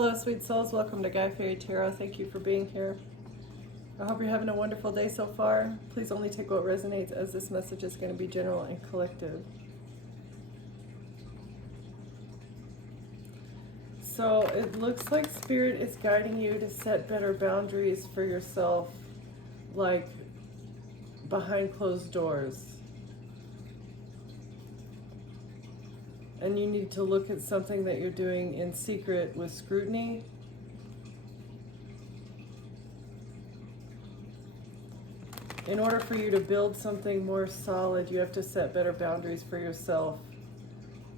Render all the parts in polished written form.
Hello, sweet souls. Welcome to Guy Fairy Tarot. Thank you for being here. I hope you're having a wonderful day so far. Please only take what resonates, as this message is going to be general and collective. So it looks like Spirit is guiding you to set better boundaries for yourself, like behind closed doors. And you need to look at something that you're doing in secret with scrutiny. In order for you to build something more solid, you have to set better boundaries for yourself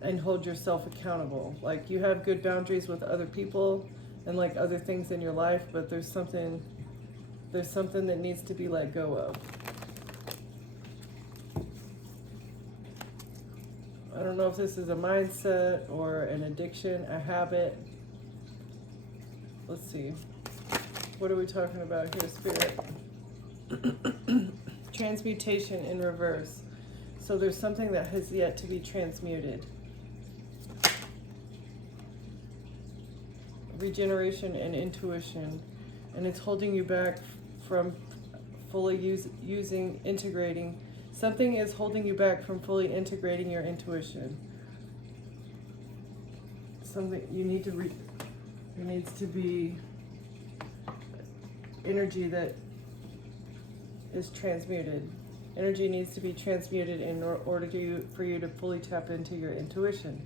and hold yourself accountable. Like, you have good boundaries with other people and like other things in your life, but there's something that needs to be let go of. I don't know if this is a mindset or an addiction, a habit. Let's see. What are we talking about here, Spirit? Transmutation in reverse. So there's something that has yet to be transmuted. Regeneration and intuition. And it's holding you back from fully integrating. Something is holding you back from fully integrating your intuition. Something you need to there needs to be energy that is transmuted. Energy needs to be transmuted in order for you to fully tap into your intuition.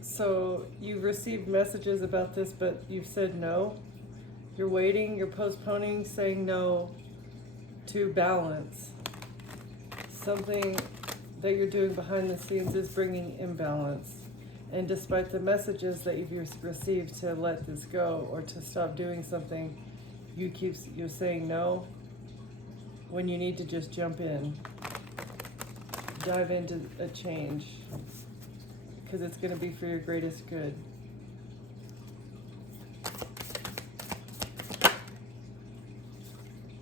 So you've received messages about this, but you've said no. You're waiting, you're postponing, saying no to balance. Something that you're doing behind the scenes is bringing imbalance. And despite the messages that you've received to let this go or to stop doing something, you're saying no when you need to just jump in. Dive into a change, because it's going to be for your greatest good.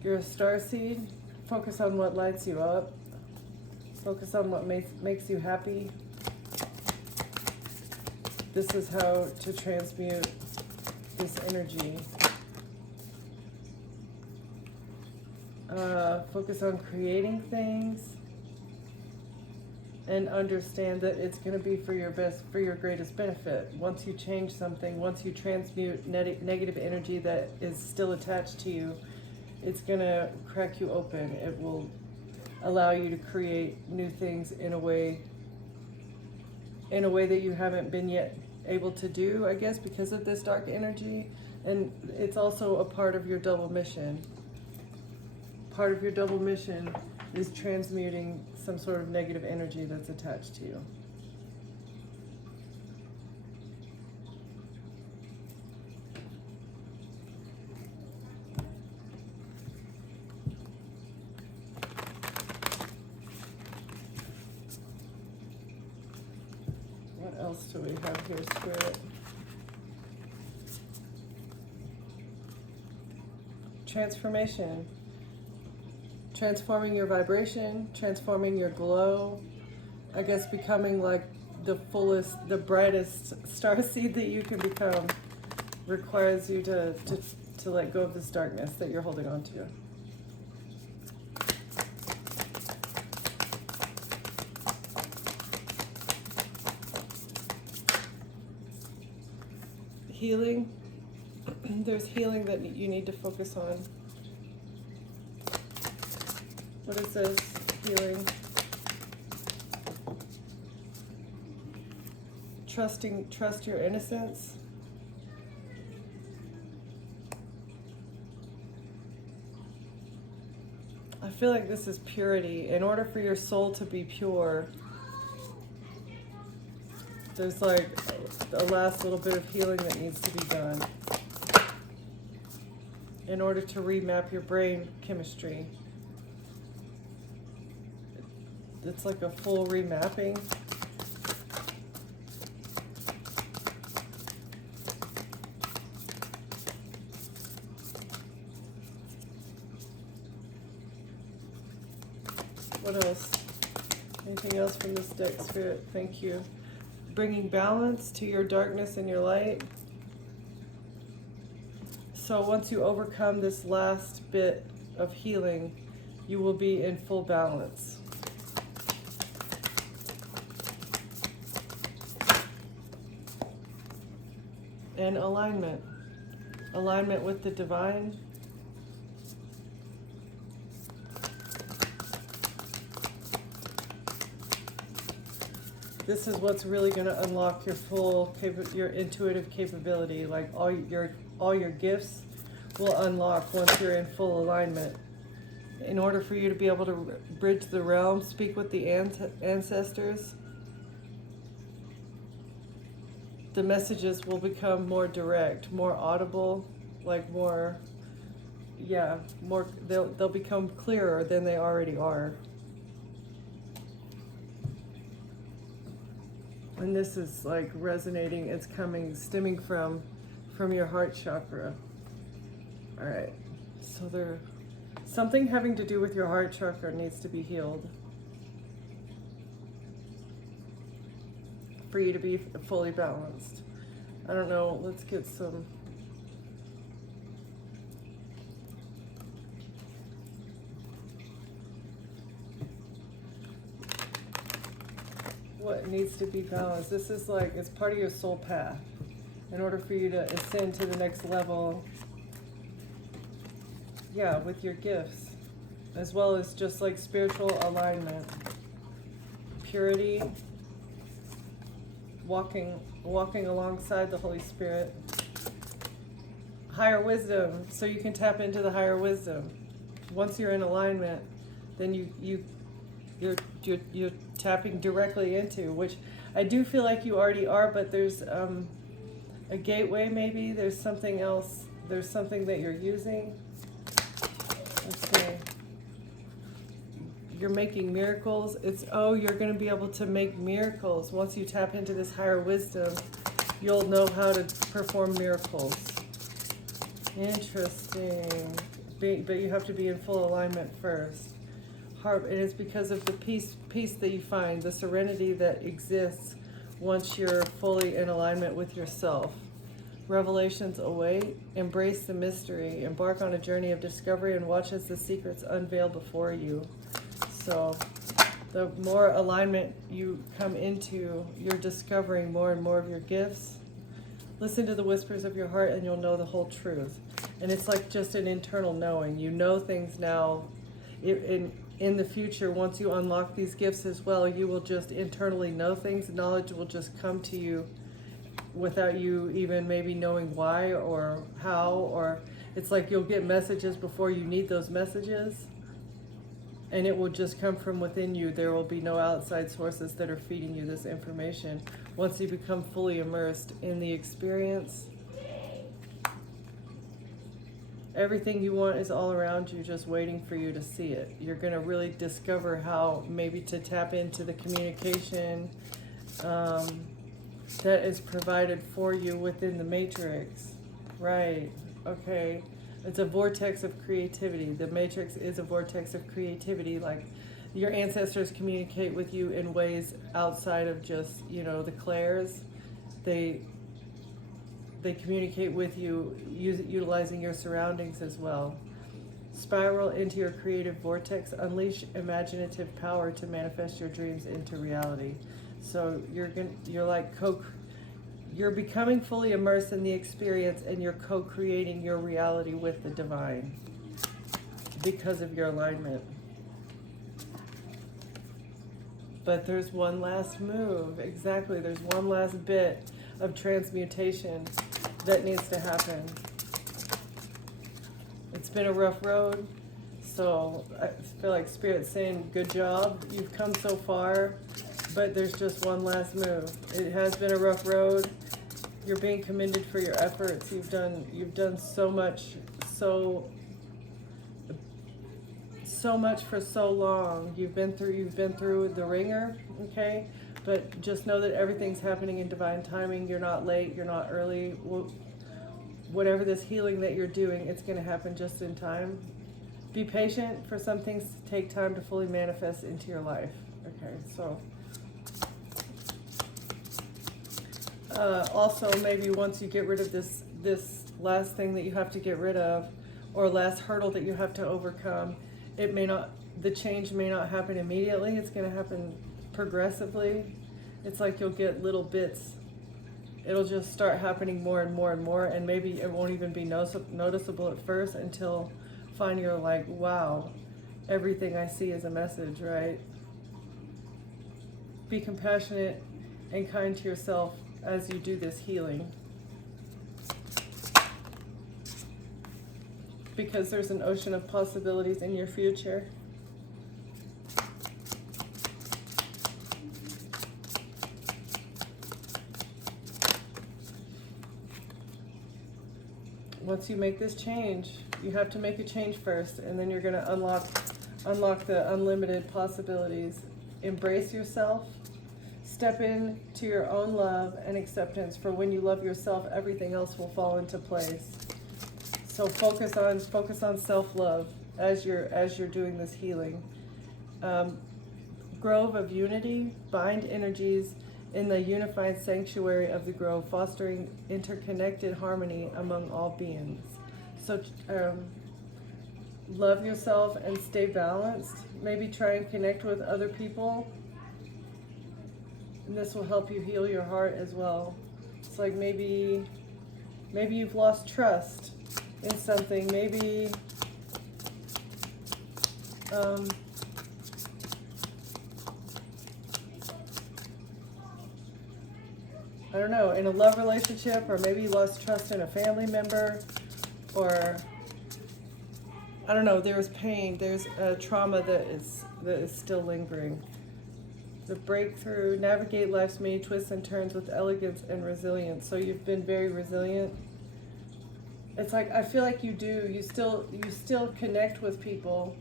You're a starseed. Focus on what lights you up. Focus on what makes you happy. This is how to transmute this energy. Focus on creating things. And understand that it's going to be for your greatest benefit. Once you change something, once you transmute negative energy that is still attached to you, it's going to crack you open. It will allow you to create new things in a way that you haven't been yet able to do, I guess, because of this dark energy. And it's also a part of your double mission. Part of your double mission is transmuting some sort of negative energy that's attached to you. What else do we have here, Spirit? Transformation. Transforming your vibration, transforming your glow, I guess becoming like the fullest, the brightest starseed that you can become requires you to let go of this darkness that you're holding on to. Healing. There's healing that you need to focus on. What is this? Healing. Trust your innocence. I feel like this is purity. In order for your soul to be pure, there's like a last little bit of healing that needs to be done in order to remap your brain chemistry. It's like a full remapping. What else? Anything else from this deck, Spirit? Thank you. Bringing balance to your darkness and your light. So once you overcome this last bit of healing, you will be in full balance. And alignment. Alignment with the divine. This is what's really going to unlock your full, your intuitive capability. Like all your gifts will unlock once you're in full alignment. In order for you to be able to bridge the realm, speak with the ancestors, the messages will become more direct, more audible, like more, yeah, more. They'll become clearer than they already are. And this is like resonating, it's stemming from your heart chakra. All right, so something having to do with your heart chakra needs to be healed for you to be fully balanced. I don't know, let's get some. What needs to be balanced? This is like, it's part of your soul path. In order for you to ascend to the next level, yeah, with your gifts, as well as just like spiritual alignment, purity, walking alongside the Holy Spirit, higher wisdom, so you can tap into the higher wisdom. Once you're in alignment, then you're tapping directly into, which I do feel like you already are, but there's a gateway maybe, there's something else, there's something that you're using. Let's see. You're making miracles. You're going to be able to make miracles. Once you tap into this higher wisdom, you'll know how to perform miracles. Interesting. But you have to be in full alignment first. And it's because of the peace that you find, the serenity that exists once you're fully in alignment with yourself. Revelations await. Embrace the mystery. Embark on a journey of discovery and watch as the secrets unveil before you. So the more alignment you come into, you're discovering more and more of your gifts. Listen to the whispers of your heart and you'll know the whole truth. And it's like just an internal knowing. You know things now. In the future, once you unlock these gifts as well, you will just internally know things. Knowledge will just come to you without you even maybe knowing why or how, or it's like you'll get messages before you need those messages, and it will just come from within you. There will be no outside sources that are feeding you this information. Once you become fully immersed in the experience, everything you want is all around you, just waiting for you to see it. You're going to really discover how maybe to tap into the communication that is provided for you within the matrix. Right, okay. It's a vortex of creativity. The matrix is a vortex of creativity. Like your ancestors communicate with you in ways outside of just, the clairs. They communicate with you utilizing your surroundings as well. Spiral into your creative vortex. Unleash imaginative power to manifest your dreams into reality. So you're becoming fully immersed in the experience, and you're co-creating your reality with the divine because of your alignment. But there's one last move. Exactly. There's one last bit of transmutation that needs to happen. It's been a rough road, so I feel like Spirit's saying, good job, you've come so far, but there's just one last move. It has been a rough road. You're being commended for your efforts. You've done so much for so long. You've been through the ringer, okay? But just know that everything's happening in divine timing. You're not late, you're not early. Whatever this healing that you're doing, it's going to happen just in time. Be patient for some things to take time to fully manifest into your life. Okay, so also maybe once you get rid of this last thing that you have to get rid of, or last hurdle that you have to overcome, the change may not happen immediately. It's going to happen progressively. It's like you'll get little bits. It'll just start happening more and more and more, and maybe it won't even be noticeable at first until finally you're like, wow, everything I see is a message, right? Be compassionate and kind to yourself as you do this healing, because there's an ocean of possibilities in your future. Once you make this change, you have to make a change first, and then you're going to unlock the unlimited possibilities. Embrace yourself. Step into your own love and acceptance, for when you love yourself, everything else will fall into place. So focus on self-love as you're doing this healing. Grove of unity, bind energies in the unified sanctuary of the grove, fostering interconnected harmony among all beings. So love yourself and stay balanced. Maybe try and connect with other people, and this will help you heal your heart as well. It's like maybe you've lost trust in something. Maybe I don't know, in a love relationship, or maybe you lost trust in a family member, or I don't know, there's pain, there's a trauma that is still lingering. The breakthrough, navigate life's many twists and turns with elegance and resilience. So you've been very resilient. It's like, I feel like you still connect with people,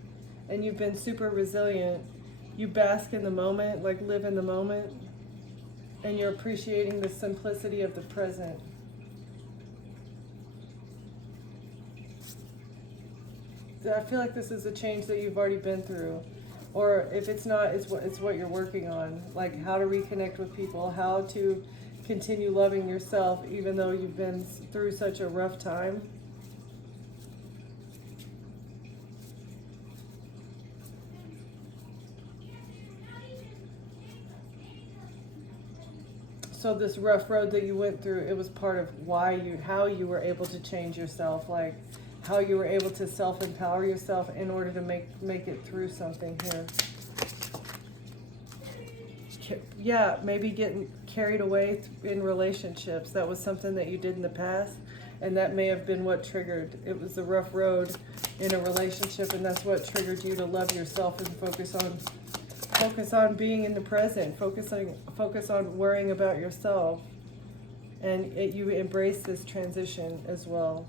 and you've been super resilient. You bask in the moment, like live in the moment, and you're appreciating the simplicity of the present. I feel like this is a change that you've already been through. Or if it's not, it's what you're working on. Like how to reconnect with people, how to continue loving yourself even though you've been through such a rough time. So this rough road that you went through, it was part of how you were able to change yourself, like how you were able to self-empower yourself in order to make it through something here. Yeah, maybe getting carried away in relationships. That was something that you did in the past, and that may have been what triggered. It was the rough road in a relationship, and that's what triggered you to love yourself and focus on being in the present, focus on worrying about yourself, and you embrace this transition as well.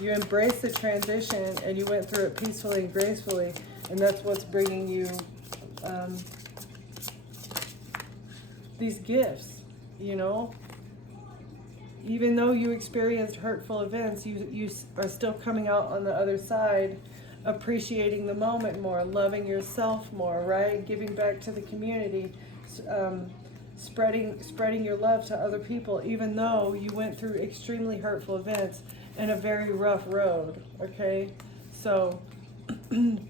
You embrace the transition, and you went through it peacefully and gracefully, and that's what's bringing you these gifts, you know. Even though you experienced hurtful events, you are still coming out on the other side, appreciating the moment more, loving yourself more, right? Giving back to the community, spreading your love to other people, even though you went through extremely hurtful events and a very rough road, okay? So, and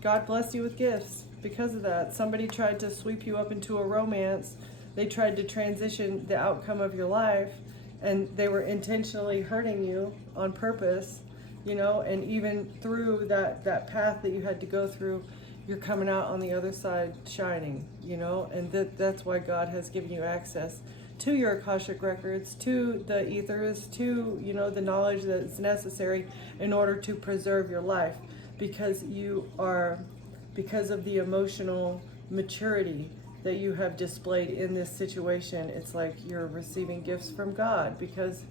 God bless you with gifts because of that. Somebody tried to sweep you up into a romance. They tried to transition the outcome of your life, and they were intentionally hurting you on purpose, you know, and even through that path that you had to go through, you're coming out on the other side shining, you know, and that's why God has given you access to your Akashic records, to the ethers, to, you know, the knowledge that is necessary in order to preserve your life, because of the emotional maturity that you have displayed in this situation. It's like you're receiving gifts from God because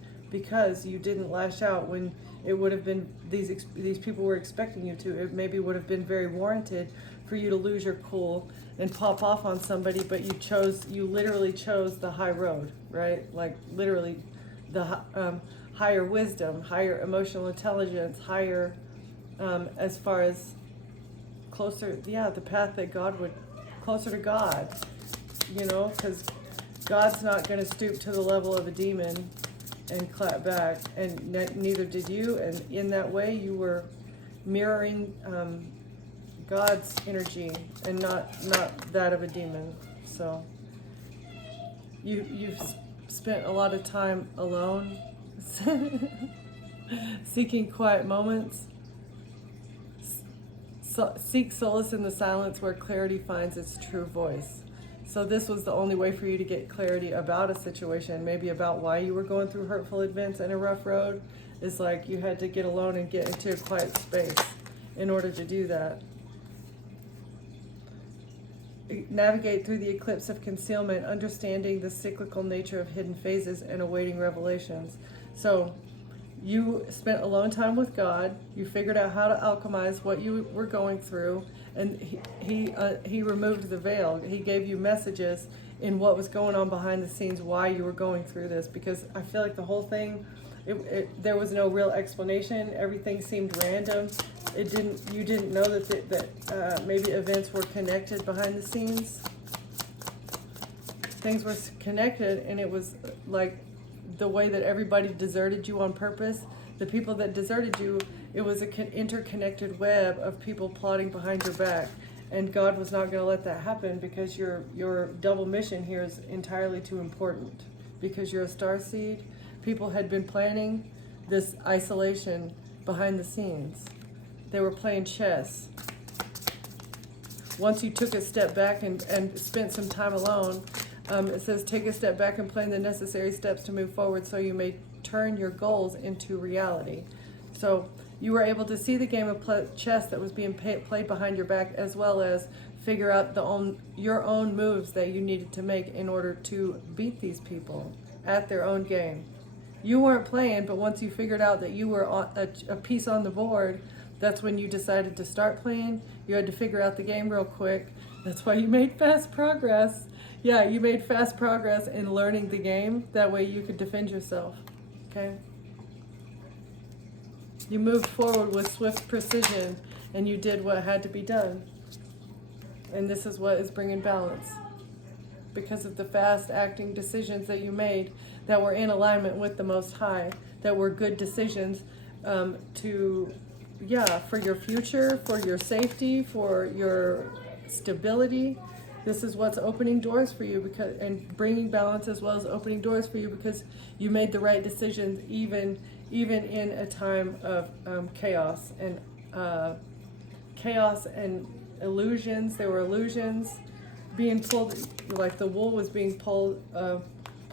you didn't lash out when it would have been, these people were expecting you to. It maybe would have been very warranted for you to lose your cool and pop off on somebody, but you literally chose the high road, right? Like literally the higher wisdom, higher emotional intelligence, higher as far as closer, the path that God would, closer to God, because God's not going to stoop to the level of a demon and clap back, and neither did you, and in that way you were mirroring God's energy and not that of a demon. So you've spent a lot of time alone, seeking quiet moments. Seek solace in the silence where clarity finds its true voice. So this was the only way for you to get clarity about a situation, maybe about why you were going through hurtful events and a rough road. Is like you had to get alone and get into a quiet space in order to do that. Navigate through the eclipse of concealment, understanding the cyclical nature of hidden phases and awaiting revelations. So you spent alone time with God. You figured out how to alchemize what you were going through, and he removed the veil. He gave you messages in what was going on behind the scenes, why you were going through this. Because I feel like the whole thing, there was no real explanation. Everything seemed random. You didn't know that maybe events were connected behind the scenes. Things were connected, and it was like the way that everybody deserted you on purpose. The people that deserted you, it was an interconnected web of people plotting behind your back. And God was not going to let that happen, because your double mission here is entirely too important. Because you're a starseed, people had been planning this isolation behind the scenes. They were playing chess. Once you took a step back and spent some time alone, it says take a step back and plan the necessary steps to move forward so you may turn your goals into reality. So you were able to see the game of chess that was being played behind your back, as well as figure out your own moves that you needed to make in order to beat these people at their own game. You weren't playing, but once you figured out that you were a piece on the board, that's when you decided to start playing. You had to figure out the game real quick. That's why you made fast progress. Yeah, you made fast progress in learning the game. That way you could defend yourself. Okay? You moved forward with swift precision, and you did what had to be done. And this is what is bringing balance. Because of the fast acting decisions that you made that were in alignment with the Most High, that were good decisions for your future, for your safety, for your stability. This is what's opening doors for you, and bringing balance, as well as opening doors for you, because you made the right decisions even in a time of chaos and illusions. There were illusions being pulled, like the wool was being pulled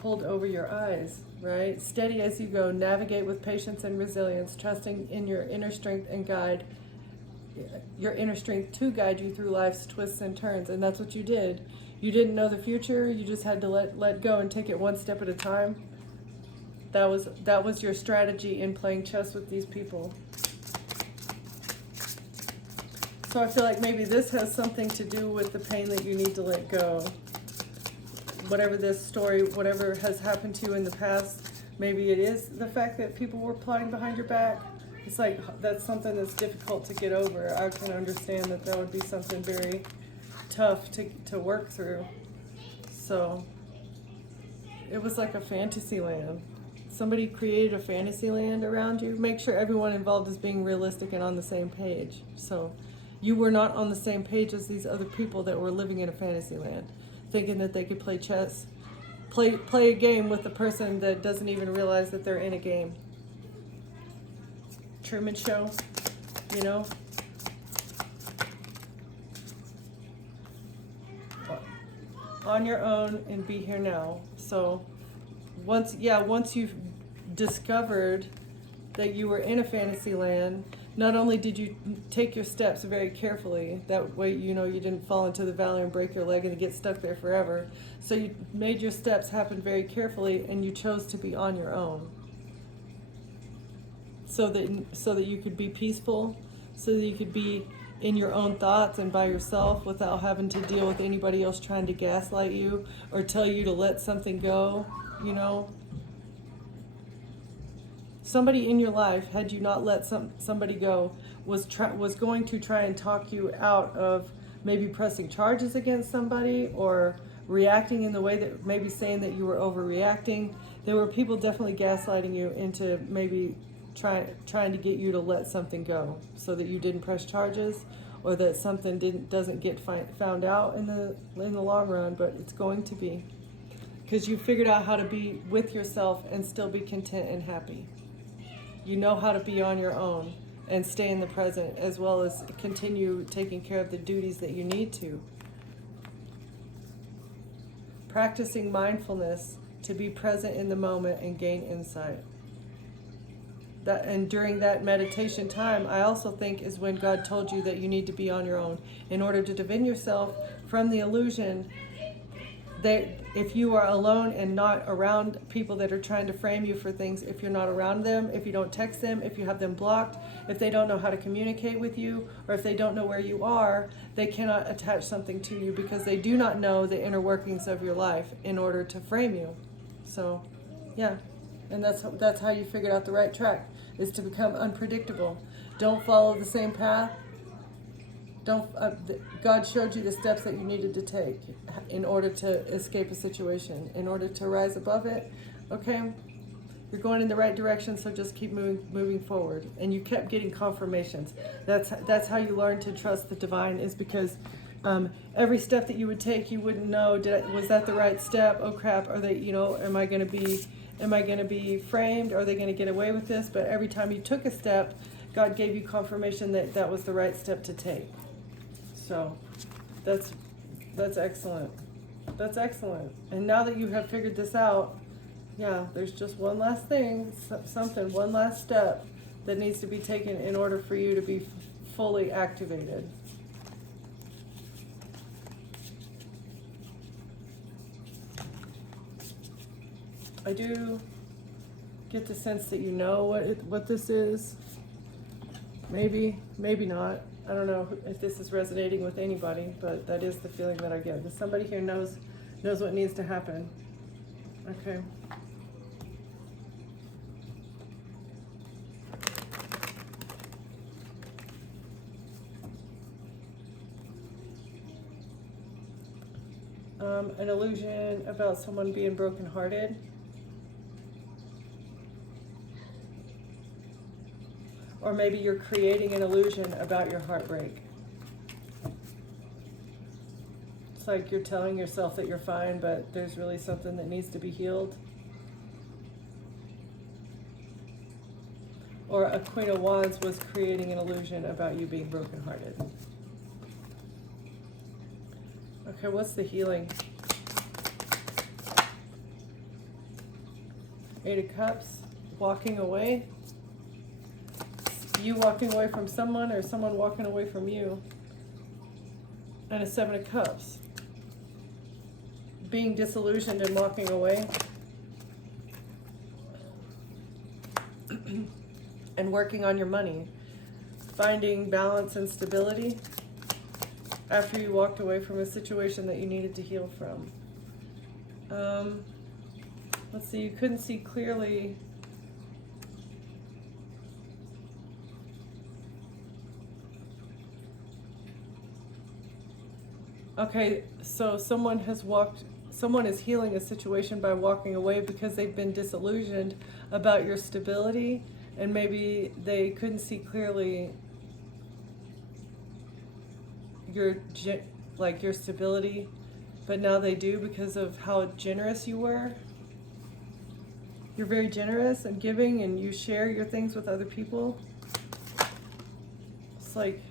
over your eyes, right? Steady as you go, navigate with patience and resilience, trusting in your inner strength to guide you through life's twists and turns. And that's what you did. You didn't know the future. You just had to let go and take it one step at a time. That was your strategy in playing chess with these people. So I feel like maybe this has something to do with the pain that you need to let go. Whatever this story, whatever has happened to you in the past, maybe it is the fact that people were plotting behind your back. It's like that's something that's difficult to get over. I can understand that would be something very tough to work through. So it was like a fantasy land. Somebody created a fantasy land around you. Make sure everyone involved is being realistic and on the same page. So you were not on the same page as these other people that were living in a fantasy land, thinking that they could play chess, play a game with the person that doesn't even realize that they're in a game. Truman Show, you know? On your own and be here now. So once you've discovered that you were in a fantasy land, not only did you take your steps very carefully, that way you didn't fall into the valley and break your leg and get stuck there forever. So you made your steps happen very carefully, and you chose to be on your own. So that you could be peaceful, so that you could be in your own thoughts and by yourself without having to deal with anybody else trying to gaslight you or tell you to let something go, somebody in your life, had you not let somebody go, was going to try and talk you out of maybe pressing charges against somebody or reacting in the way that maybe saying that you were overreacting. There were people definitely gaslighting you into maybe trying to get you to let something go so that you didn't press charges, or that something doesn't get found out in the long run, but it's going to be, because you figured out how to be with yourself and still be content and happy. You know how to be on your own and stay in the present, as well as continue taking care of the duties that you need to. Practicing mindfulness to be present in the moment and gain insight. And during that meditation time, I also think is when God told you that you need to be on your own in order to defend yourself from the illusion that if you are alone and not around people that are trying to frame you for things, if you're not around them, if you don't text them, if you have them blocked, if they don't know how to communicate with you, or if they don't know where you are, they cannot attach something to you because they do not know the inner workings of your life in order to frame you. So, yeah. And that's how you figured out the right track, is to become unpredictable. Don't follow the same path. God showed you the steps that you needed to take in order to escape a situation, in order to rise above it. Okay, you're going in the right direction, so just keep moving forward. And you kept getting confirmations. That's how you learn to trust the divine, is because every step that you would take, you wouldn't know, was that the right step? Oh crap, are they, am I going to be framed? Are they going to get away with this? But every time you took a step, God gave you confirmation that that was the right step to take. So that's excellent. That's excellent. And now that you have figured this out, yeah, there's just one last thing, one last step that needs to be taken in order for you to be fully activated. I do get the sense that you know what this is. Maybe not. I don't know if this is resonating with anybody, but that is the feeling that I get. That somebody here knows what needs to happen. Okay. An illusion about someone being brokenhearted. Or maybe you're creating an illusion about your heartbreak. It's like you're telling yourself that you're fine, but there's really something that needs to be healed. Or a Queen of Wands was creating an illusion about you being brokenhearted. Okay, what's the healing? Eight of Cups, walking away. You walking away from someone, or someone walking away from you. And a Seven of Cups. Being disillusioned and walking away. And working on your money. Finding balance and stability after you walked away from a situation that you needed to heal from. Let's see, you couldn't see clearly. Okay, so someone is healing a situation by walking away because they've been disillusioned about your stability, and maybe they couldn't see clearly your stability, but now they do because of how generous you were. You're very generous and giving, and you share your things with other people. It's like,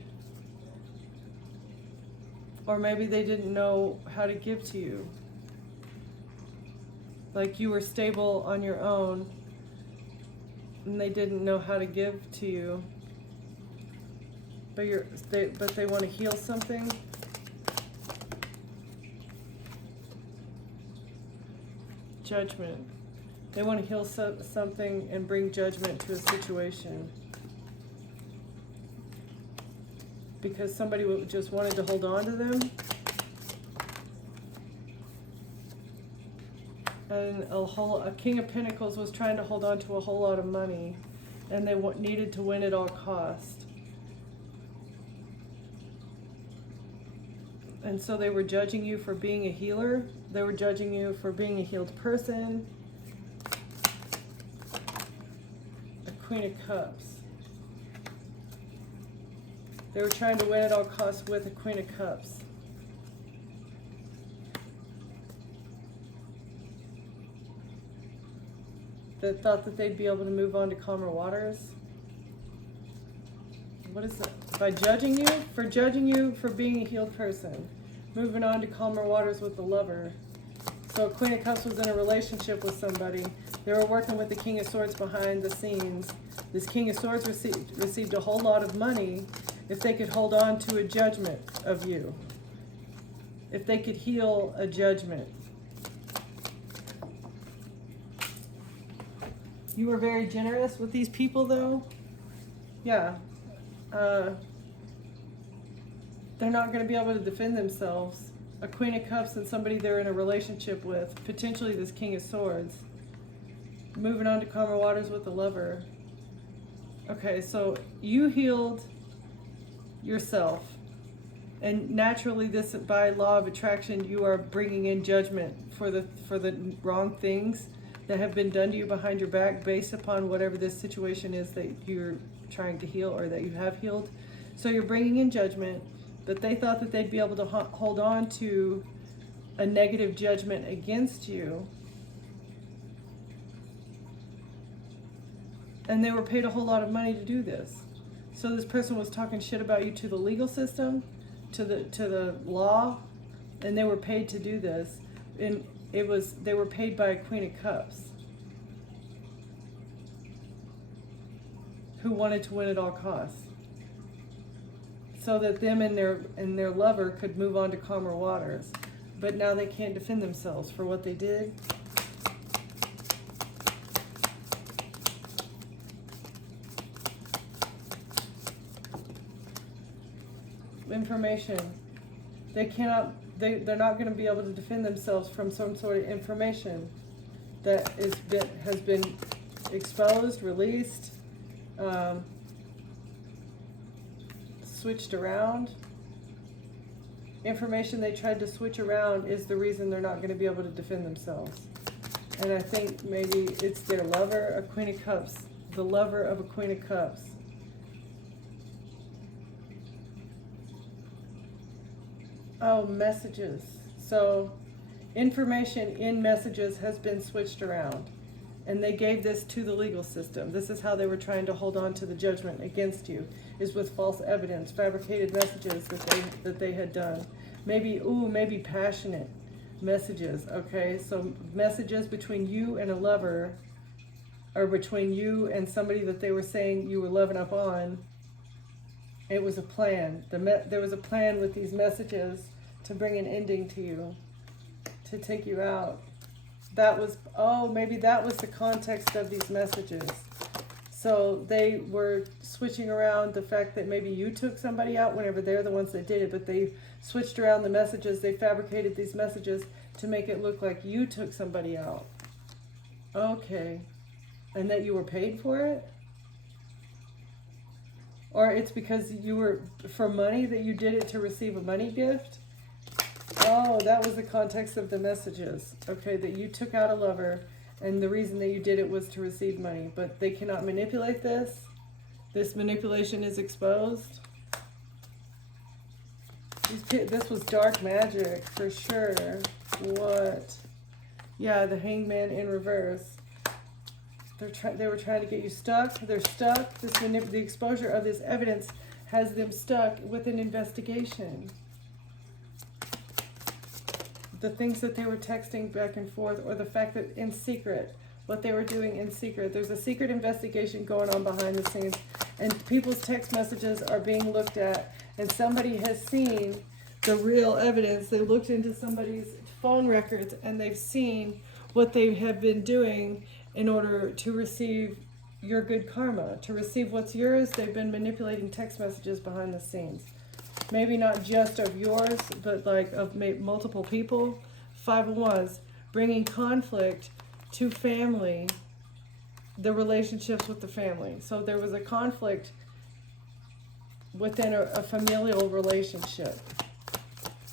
or maybe they didn't know how to give to you. Like you were stable on your own, and they didn't know how to give to you. But they want to heal something. Judgment. They want to heal something and bring judgment to a situation. Because somebody just wanted to hold on to them. And a King of Pentacles was trying to hold on to a whole lot of money. and they needed to win at all cost. And so they were judging you for being a healer. They were judging you for being a healed person. A Queen of Cups. They were trying to win at all costs with a Queen of Cups. That thought that they'd be able to move on to calmer waters. What is that? By judging you for being a healed person. Moving on to calmer waters with the lover. So Queen of Cups was in a relationship with somebody. They were working with the King of Swords behind the scenes. This King of Swords received a whole lot of money if they could hold on to a judgment of you. If they could heal a judgment. You were very generous with these people, though. Yeah. They're not going to be able to defend themselves. A Queen of Cups and somebody they're in a relationship with, potentially this King of Swords. Moving on to calmer waters with the lover. Okay, so you healed yourself. And naturally, this, by law of attraction, you are bringing in judgment for the wrong things that have been done to you behind your back based upon whatever this situation is that you're trying to heal or that you have healed. So you're bringing in judgment, but they thought that they'd be able to hold on to a negative judgment against you. And they were paid a whole lot of money to do this. So this person was talking shit about you to the legal system, to the law, and they were paid to do this. And they were paid by a Queen of Cups who wanted to win at all costs, so that them and their lover could move on to calmer waters. But now they can't defend themselves for what they did. Information. They're not going to be able to defend themselves from some sort of information that has been exposed, released, switched around. Information they tried to switch around is the reason they're not going to be able to defend themselves. And I think maybe it's their lover, a Queen of Cups, the lover of a Queen of Cups. Oh, messages. So information in messages has been switched around. And they gave this to the legal system. This is how they were trying to hold on to the judgment against you, is with false evidence, fabricated messages that they had done. Maybe passionate messages, okay? So messages between you and a lover, or between you and somebody that they were saying you were loving up on. It was a plan. There was a plan with these messages to bring an ending to you, to take you out. Maybe that was the context of these messages. So they were switching around the fact that maybe you took somebody out whenever they're the ones that did it, but they switched around the messages. They fabricated these messages to make it look like you took somebody out. Okay. And that you were paid for it? Or it's because you were, for money, that you did it to receive a money gift? Oh, that was the context of the messages. Okay, that you took out a lover, and the reason that you did it was to receive money. But they cannot manipulate this. This manipulation is exposed. This was dark magic, for sure. What? Yeah, the Hangman in reverse. They were trying to get you stuck. They're stuck. The exposure of this evidence has them stuck with an investigation. The things that they were texting back and forth, or the fact that in secret, what they were doing in secret. There's a secret investigation going on behind the scenes, and people's text messages are being looked at, and somebody has seen the real evidence. They looked into somebody's phone records, and they've seen what they have been doing in order to receive your good karma. To receive what's yours, they've been manipulating text messages behind the scenes. Maybe not just of yours, but like of multiple people. 5 of Wands, bringing conflict to family the relationships with the family. So there was a conflict within a familial relationship.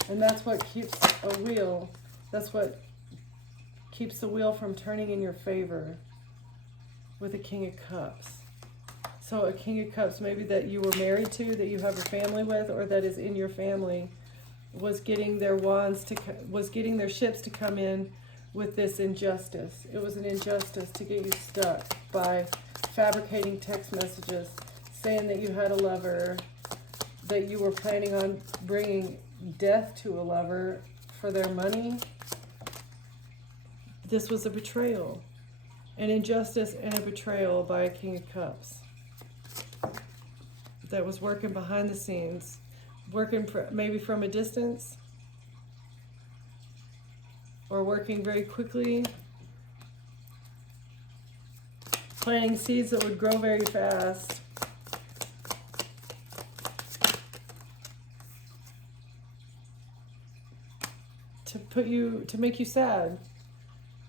And that's what keeps a wheel, that's what keeps the wheel from turning in your favor with a King of Cups. So a King of Cups, maybe that you were married to, that you have a family with, or that is in your family, was getting their was getting their ships to come in with this injustice. It was an injustice to get you stuck by fabricating text messages, saying that you had a lover, that you were planning on bringing death to a lover for their money. This was a betrayal, an injustice and a betrayal by a King of Cups that was working behind the scenes, working maybe from a distance, or working very quickly, planting seeds that would grow very fast. To make you sad.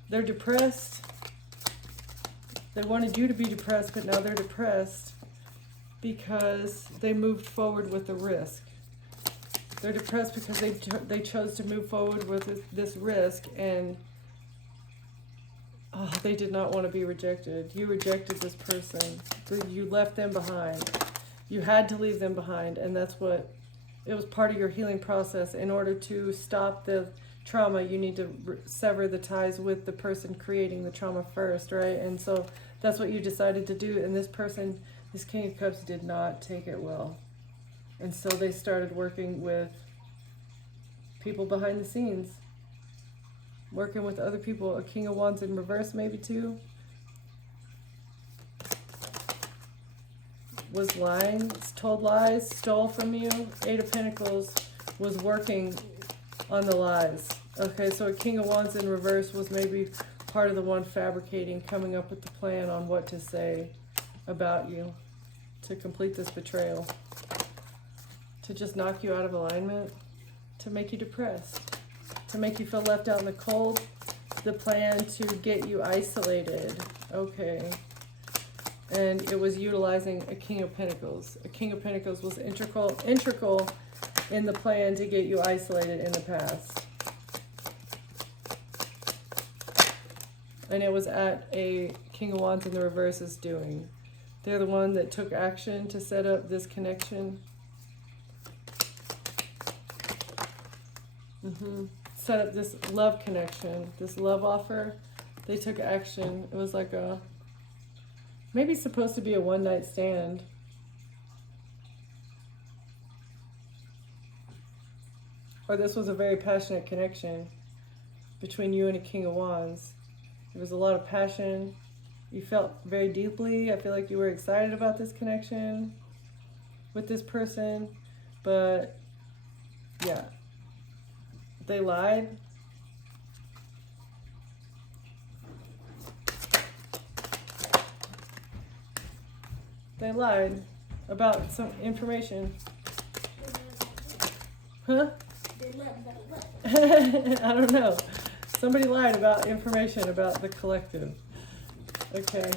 They're depressed. They wanted you to be depressed, but now they're depressed because they moved forward with the risk. They're depressed because they chose to move forward with this risk, and they did not want to be rejected. You rejected this person. You left them behind. You had to leave them behind, and it was part of your healing process. In order to stop the trauma, you need to sever the ties with the person creating the trauma first, right? And so that's what you decided to do. And this King of Cups did not take it well. And so they started working with people behind the scenes, working with other people. A King of Wands in reverse, maybe too, was lying, told lies, stole from you. Eight of Pentacles was working on the lies. Okay, so a King of Wands in reverse was maybe part of the one fabricating, coming up with the plan on what to say about you to complete this betrayal, to just knock you out of alignment, to make you depressed, to make you feel left out in the cold. The plan to get you isolated. Okay. And it was utilizing a King of Pentacles. A King of Pentacles was integral in the plan to get you isolated in the past. And it was at a King of Wands in the reverse's doing. They're the one that took action to set up this connection. Set up this love connection, this love offer. They took action. It was like maybe supposed to be a one-night stand. Or this was a very passionate connection between you and a King of Wands. There was a lot of passion. You felt very deeply. I feel like you were excited about this connection with this person. But, yeah. They lied. They lied about some information. Huh? I don't know. Somebody lied about information about the collective. Okay.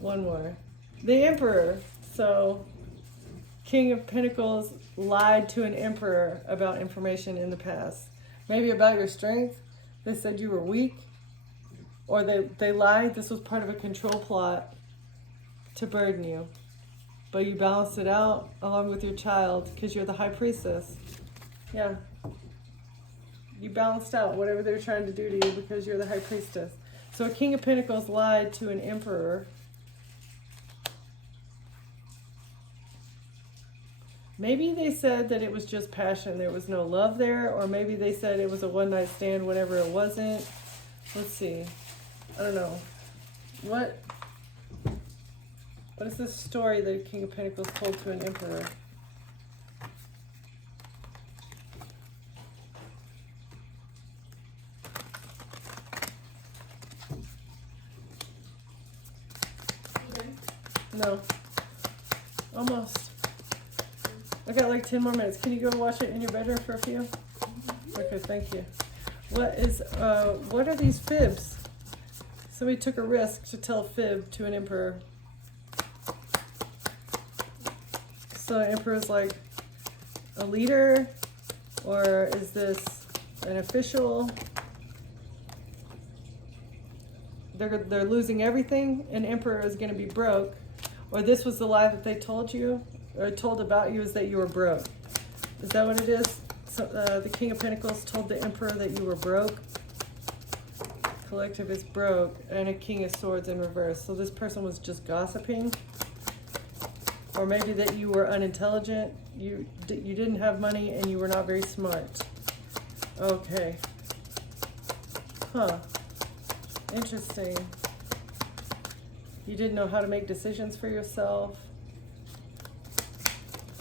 One more. The Emperor. So, King of Pentacles lied to an Emperor about information in the past. Maybe about your strength. They said you were weak. Or they lied. This was part of a control plot to burden you. But you balanced it out along with your child because you're the High Priestess. Yeah. You balanced out whatever they're trying to do to you because you're the High Priestess. So a King of Pentacles lied to an Emperor. Maybe they said that it was just passion. There was no love there. Or maybe they said it was a one-night stand whenever it wasn't. Let's see. I don't know. What is this story that a King of Pentacles told to an Emperor? No. Almost. I got like 10 more minutes. Can you go watch it in your bedroom for a few? Okay, thank you. What are these fibs? Somebody took a risk to tell fib to an emperor. So the emperor's like a leader, or is this an official? They're losing everything. An emperor is going to be broke, or this was the lie that they told you, or told about you, is that you were broke. Is that what it is? So, the King of Pentacles told the emperor that you were broke. Collective is broke, and a King of Swords in reverse. So this person was just gossiping, or maybe that you were unintelligent. You didn't have money, and you were not very smart. Okay. Huh. Interesting. You didn't know how to make decisions for yourself.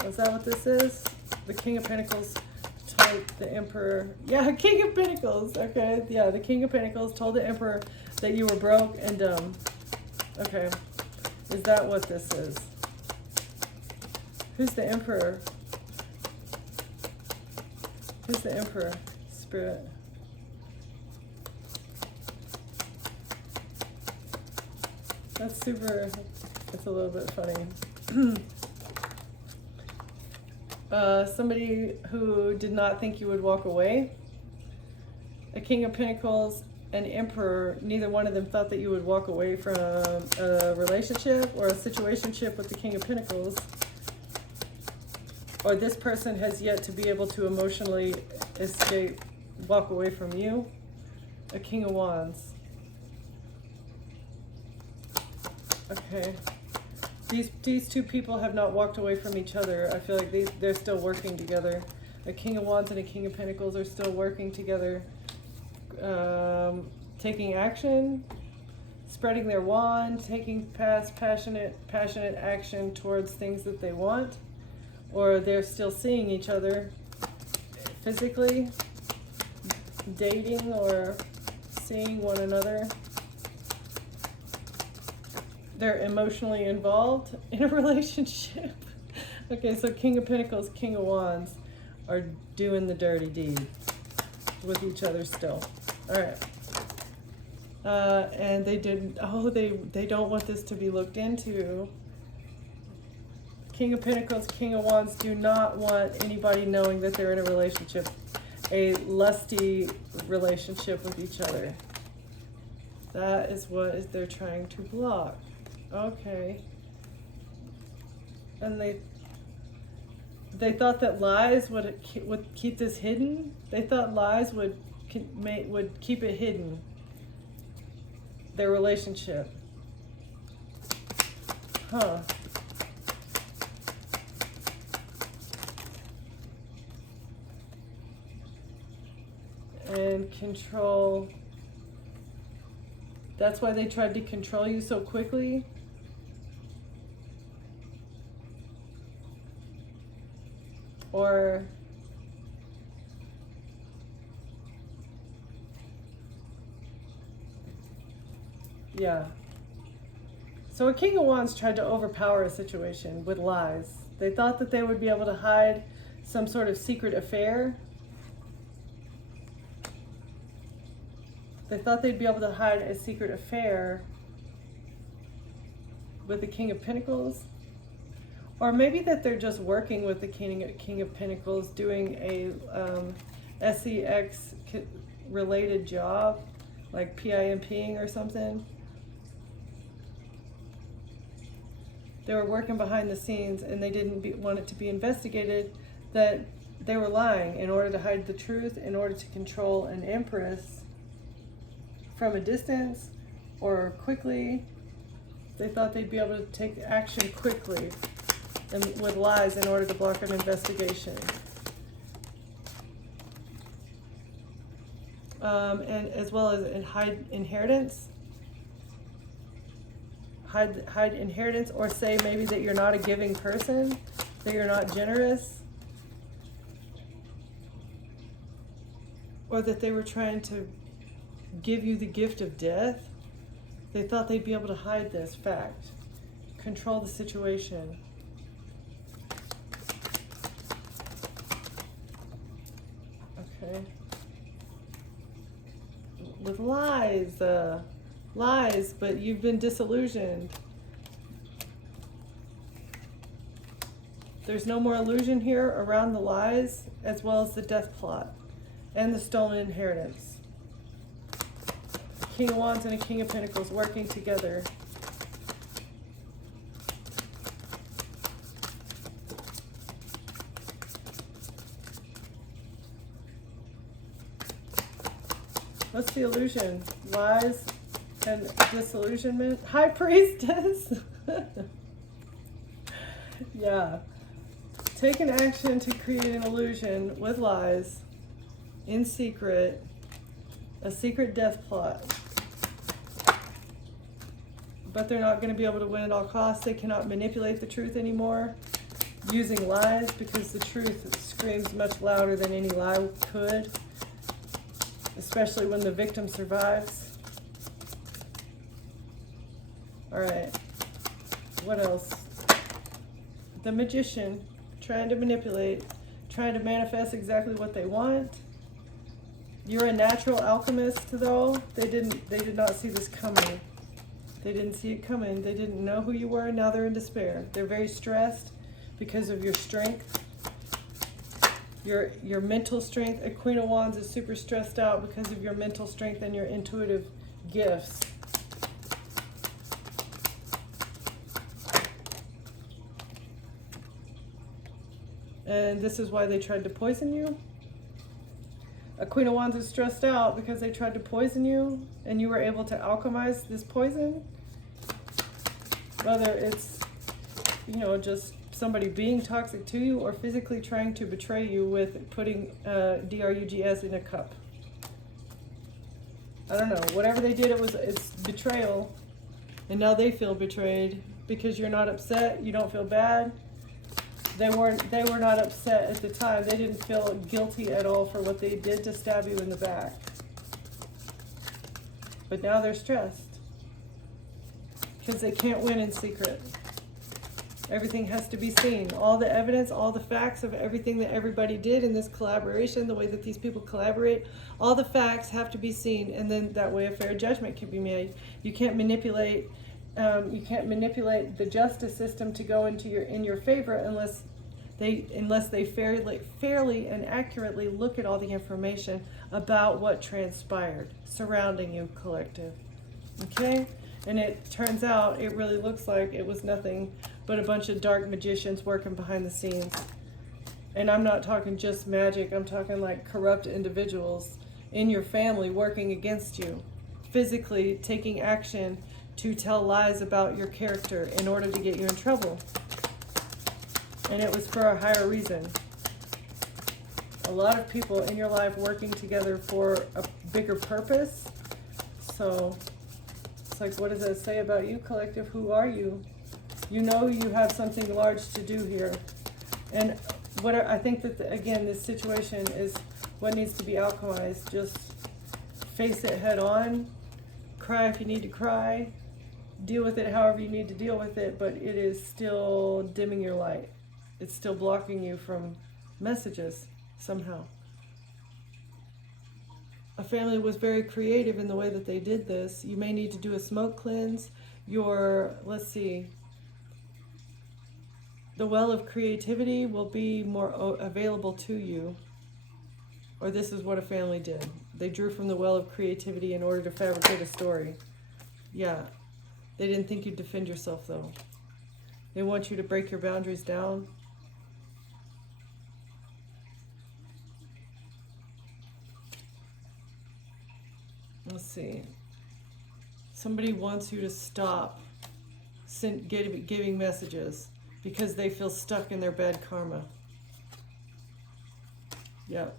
Is that what this is? The King of Pentacles told the Emperor. Yeah, King of Pentacles. Okay. Yeah, the King of Pentacles told the Emperor that you were broke and dumb. Okay. Is that what this is? Who's the Emperor? Who's the Emperor? Spirit. That's super, it's a little bit funny. Somebody who did not think you would walk away. A King of Pentacles and Emperor, neither one of them thought that you would walk away from a relationship or a situationship with the King of Pentacles. Or this person has yet to be able to emotionally escape, walk away from you. A King of Wands. Okay. These two people have not walked away from each other. I feel like they're still working together. A King of Wands and a King of Pentacles are still working together. Taking action, spreading their wand, taking passionate action towards things that they want. Or they're still seeing each other physically, dating or seeing one another. They're emotionally involved in a relationship. Okay, so King of Pentacles, King of Wands are doing the dirty deed with each other still. All right. And they didn't, they don't want this to be looked into. King of Pentacles, King of Wands do not want anybody knowing that they're in a relationship, a lusty relationship with each other. That is what they're trying to block. Okay. And they thought that lies would keep this hidden. They thought lies would keep it hidden. Their relationship. Huh. And control. That's why they tried to control you so quickly. Or yeah. So a King of Wands tried to overpower a situation with lies. They thought that they would be able to hide some sort of secret affair. They thought they'd be able to hide a secret affair with the King of Pentacles. Or maybe that they're just working with the King of Pentacles, doing a SEX related job, like PIMPing or something. They were working behind the scenes and they didn't want it to be investigated that they were lying in order to hide the truth, in order to control an empress from a distance or quickly. They thought they'd be able to take action quickly and with lies in order to block an investigation. And as well as hide inheritance. Hide inheritance, or say maybe that you're not a giving person, that you're not generous, or that they were trying to give you the gift of death. They thought they'd be able to hide this fact, control the situation. Okay. With lies, lies, but you've been disillusioned. There's no more illusion here around the lies, as well as the death plot and the stolen inheritance. King of Wands and a King of Pentacles working together. What's the illusion? Lies and disillusionment. High Priestess. Yeah. Take an action to create an illusion with lies in secret. A secret death plot. But they're not going to be able to win at all costs. They cannot manipulate the truth anymore using lies, because the truth screams much louder than any lie could. Especially when the victim survives. All right. What else? The Magician, trying to manipulate, trying to manifest exactly what they want. You're a natural alchemist, though. They did not see this coming. They didn't see it coming. They didn't know who you were. Now they're in despair. They're very stressed because of your strength. Your mental strength. A Queen of Wands is super stressed out because of your mental strength and your intuitive gifts. And this is why they tried to poison you. A Queen of Wands is stressed out because they tried to poison you and you were able to alchemize this poison. Whether it's, you know, just somebody being toxic to you or physically trying to betray you with putting drugs in a cup. I don't know. Whatever they did, it's betrayal. And now they feel betrayed because you're not upset. You don't feel bad. They were not upset at the time. They didn't feel guilty at all for what they did to stab you in the back. But now they're stressed because they can't win in secret. Everything has to be seen. All the evidence, all the facts of everything that everybody did in this collaboration, the way that these people collaborate, all the facts have to be seen, and then that way a fair judgment can be made. You can't manipulate. You can't manipulate the justice system to go in your favor unless they fairly and accurately look at all the information about what transpired surrounding you, collective. Okay? And it turns out it really looks like it was nothing but a bunch of dark magicians working behind the scenes. And I'm not talking just magic. I'm talking like corrupt individuals in your family working against you, physically taking action to tell lies about your character in order to get you in trouble. And it was for a higher reason. A lot of people in your life working together for a bigger purpose. So it's like, what does that say about you, collective? Who are you? You know you have something large to do here. And I think that, again, this situation is what needs to be alchemized. Just face it head on. Cry if you need to cry. Deal with it however you need to deal with it, but it is still dimming your light. It's still blocking you from messages somehow. A family was very creative in the way that they did this. You may need to do a smoke cleanse. Let's see, the well of creativity will be more available to you. Or this is what a family did. They drew from the well of creativity in order to fabricate a story. Yeah. They didn't think you'd defend yourself, though. They want you to break your boundaries down. Let's see. Somebody wants you to stop giving messages because they feel stuck in their bad karma. Yep.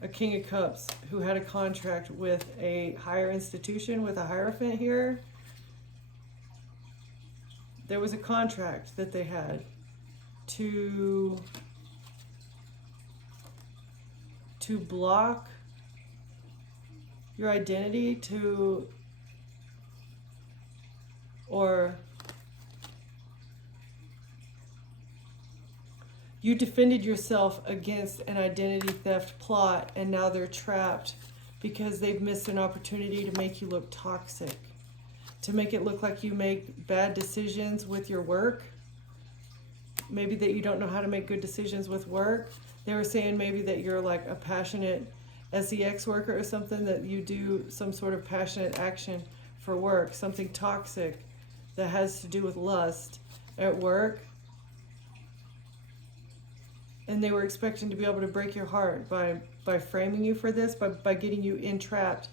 A King of Cups who had a contract with a higher institution with a Hierophant here. There was a contract that they had to block your identity, or you defended yourself against an identity theft plot, and now they're trapped because they've missed an opportunity to make you look toxic, to make it look like you make bad decisions with your work. Maybe that you don't know how to make good decisions with work. They were saying maybe that you're like a passionate sex worker or something, that you do some sort of passionate action for work, something toxic that has to do with lust at work. And they were expecting to be able to break your heart by framing you for this, by getting you entrapped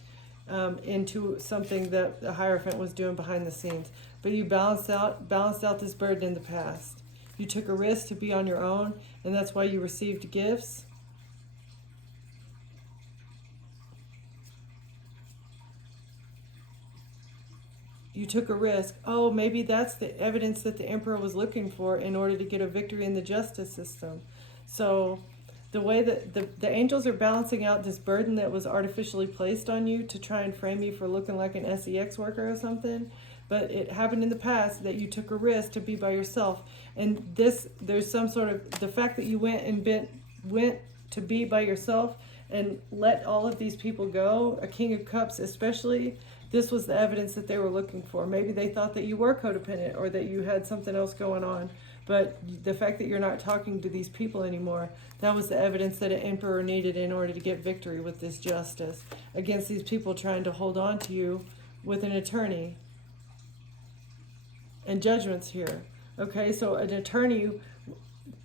into something that the Hierophant was doing behind the scenes. But you balanced out this burden in the past. You took a risk to be on your own, and that's why you received gifts. You took a risk. Oh, maybe that's the evidence that the Emperor was looking for in order to get a victory in the justice system. So the way that the angels are balancing out this burden that was artificially placed on you to try and frame you for looking like an sex worker or something, but it happened in the past that you took a risk to be by yourself. And there's some sort of, the fact that you went to be by yourself and let all of these people go, a King of Cups especially, this was the evidence that they were looking for. Maybe they thought that you were codependent or that you had something else going on. But the fact that you're not talking to these people anymore, that was the evidence that an emperor needed in order to get victory with this justice against these people trying to hold on to you with an attorney. And judgment's here. Okay, so an attorney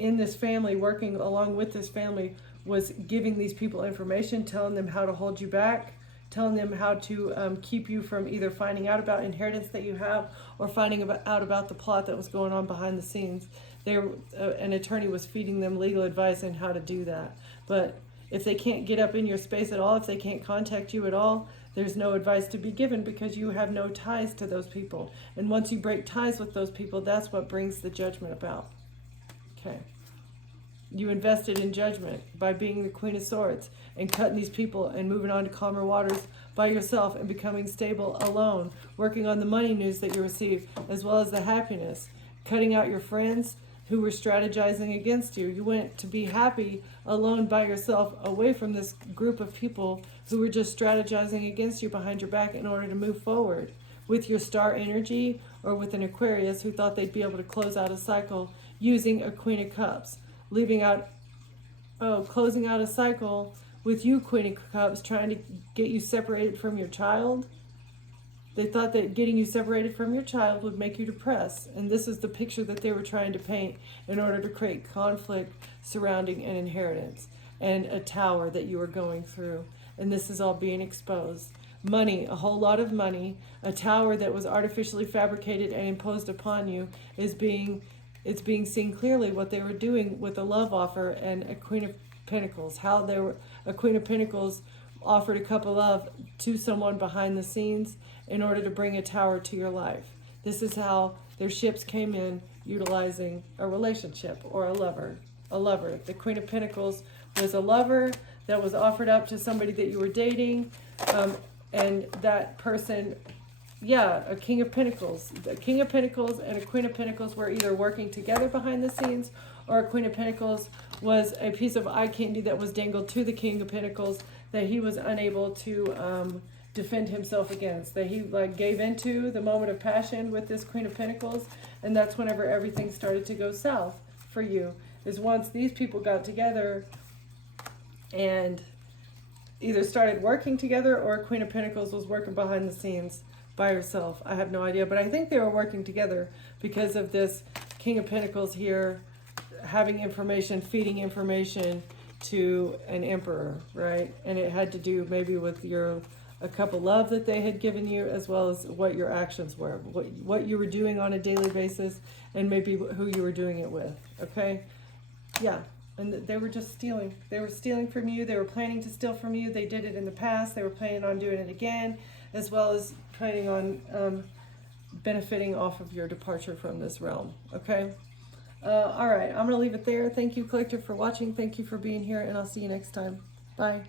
in this family, working along with this family, was giving these people information, telling them how to hold you back, telling them how to keep you from either finding out about inheritance that you have or finding out about the plot that was going on behind the scenes. An attorney was feeding them legal advice on how to do that. But if they can't get up in your space at all, if they can't contact you at all, there's no advice to be given because you have no ties to those people. And once you break ties with those people, that's what brings the judgment about. Okay. You invested in judgment by being the Queen of Swords and cutting these people and moving on to calmer waters by yourself and becoming stable alone, working on the money news that you received as well as the happiness, cutting out your friends who were strategizing against you. You went to be happy alone by yourself, away from this group of people who were just strategizing against you behind your back in order to move forward with your star energy, or with an Aquarius who thought they'd be able to close out a cycle using a Queen of Cups. Closing out a cycle with you, Queen of Cups, trying to get you separated from your child. They thought that getting you separated from your child would make you depressed. And this is the picture that they were trying to paint in order to create conflict surrounding an inheritance and a tower that you were going through. And this is all being exposed. Money, a whole lot of money, a tower that was artificially fabricated and imposed upon you it's being seen clearly what they were doing with a love offer and a Queen of Pentacles. How a Queen of Pentacles offered a cup of love to someone behind the scenes in order to bring a tower to your life. This is how their ships came in, utilizing a relationship or a lover. A lover. The Queen of Pentacles was a lover that was offered up to somebody that you were dating, and that person, a King of Pentacles. The King of Pentacles and a Queen of Pentacles were either working together behind the scenes, or a Queen of Pentacles was a piece of eye candy that was dangled to the King of Pentacles that he was unable to defend himself against. That he gave into the moment of passion with this Queen of Pentacles, and that's whenever everything started to go south for you. Is once these people got together and either started working together, or Queen of Pentacles was working behind the scenes by herself. I have no idea, but I think they were working together because of this King of Pentacles here having information, feeding information to an emperor, right? And it had to do maybe with a cup of love that they had given you, as well as what your actions were, what you were doing on a daily basis, and maybe who you were doing it with, okay? Yeah. And they were just stealing. They were stealing from you. They were planning to steal from you. They did it in the past. They were planning on doing it again, as well as planning on benefiting off of your departure from this realm. Okay? All right. I'm going to leave it there. Thank you, Collective, for watching. Thank you for being here, and I'll see you next time. Bye.